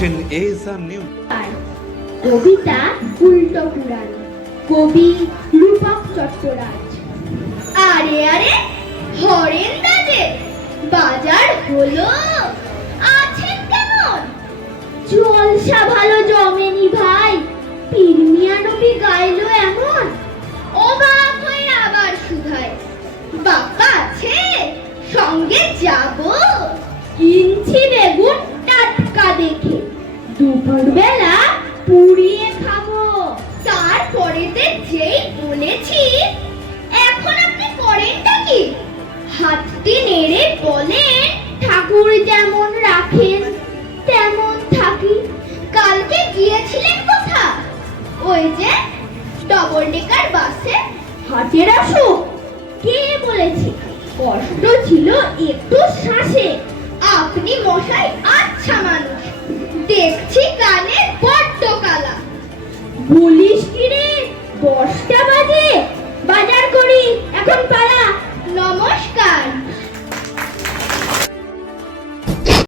দেখছেন ASR news কবিতা উল্টো পুরাণ কবি রূপক চট্টরাজ। আরে আরে হরেন দাদে বাজার হলো আছেন কেমন? জলসা ভালো জমেনি ভাই পিরমিয়া নবী গাইলো এমন। অবাক হয়ে আবার শুধায় বাবা আছে সঙ্গে যাব। দেখে দুপুরবেলা পুড়িয়ে খাব। তারপরেতে যেই বলেছি, এখন আপনি করেনটা কি? হাতটি নেড়ে বলেন, ঠাকুর যেমন রাখেন, তেমন থাকি। কালকে গিয়েছিলেন কোথা ওই যে ডবল ডেকার বাসে হাটের আসো কে বলেছে? কষ্ট ছিল একটু শ্বাসে। আপনি মশাই দেখছি দশটা বাজে?